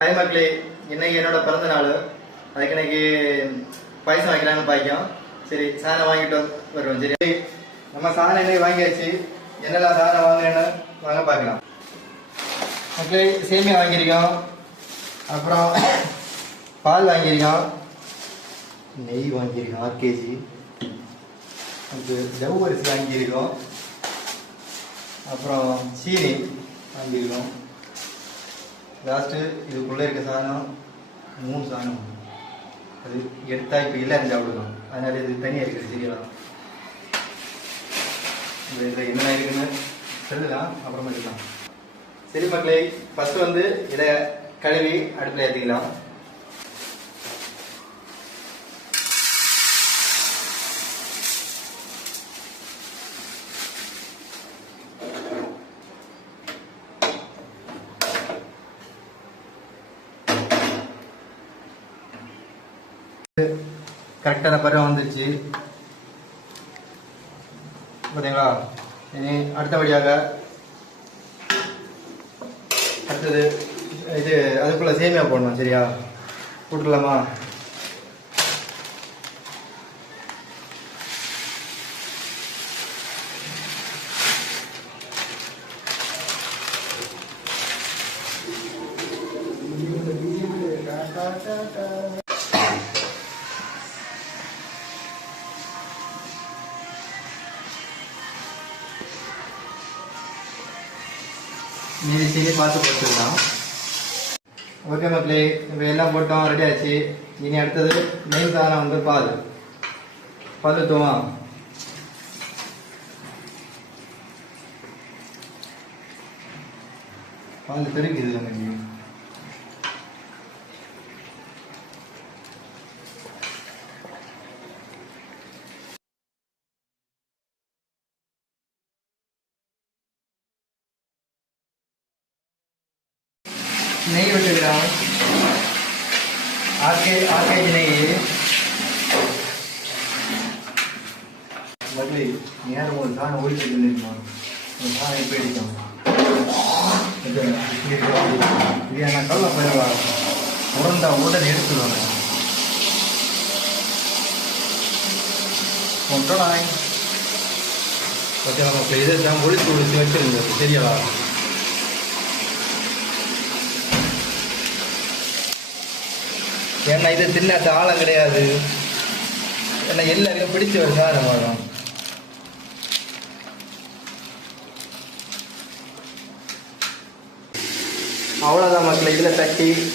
Hi மக்களே, இன்னைக்கு என்னோட பிறந்த நாள். அதுக்கு இன்னைக்கு பாயசம் வைக்கிறாங்கன்னு பாய்க்கும். சரி, சாதனை வாங்கிட்டு வருவோம். சரி, நம்ம சாதனை இன்னைக்கு வாங்கியாச்சு. என்னெல்லாம் சாதனை வாங்கினேன்னு வாங்க பார்க்கலாம். மக்களே, சேமியா வாங்கியிருக்கோம், அப்புறம் பால் வாங்கியிருக்கோம், நெய் வாங்கியிருக்கோம் 6 kg, ஜவ்வரிசி வாங்கியிருக்கோம், அப்புறம் சீனி வாங்கியிருக்கோம். லாஸ்ட்டு இதுக்குள்ளே இருக்க சாதனம் 3 சாதனம். அது எடுத்தா இப்போ இல்லை சாப்பிடுவோம், அதனால இது தனியாக இருக்குது. சரியா, இதில் என்ன இருக்குன்னு சொல்லலாம், அப்புறமா எடுக்கலாம். சரி மக்களே, ஃபஸ்ட்டு இதை கழுவி அடுப்பில் ஏற்றிக்கலாம். கரெக்டான பருவம் வந்துருச்சு பார்த்தீங்களா. இனி அடுத்தபடியாக அடுத்தது இது அதுக்குள்ள சேமியா போடணும். சரியா, போட்டுடலாமா? மீதி சீனி பார்த்து போட்டுக்கலாம். ஓகே மக்களே, இப்போ எல்லாம் போட்டோம், ரெடி ஆச்சு. இனி அடுத்தது மெயின் சாதனம் பால் ஊற்றுவோம். பால் தெரிக்குது எனக்கு. நெய் விட்டுக்கிறோம், 6 kg நெய். மதுரை நேரம் ஒரு சாணம் ஒழிச்சு இருக்குமா, ஒரு சாணம் இப்போ அடிக்கும். இது என்ன கல்ல பயிரவா உருண்டா உடனே எடுத்துடுவாங்க. ஒன்றாய் ஓகே, நம்ம இதை தான் ஒழிச்சு வச்சிருந்தது. சரியா, ஏன்னா இது தின்னாத்த ஆழம் கிடையாது, ஏன்னா எல்லாருக்கும் பிடிச்ச ஒரு சாதனம் வரும். அவ்வளோதான் மக்களை, இதில் தட்டி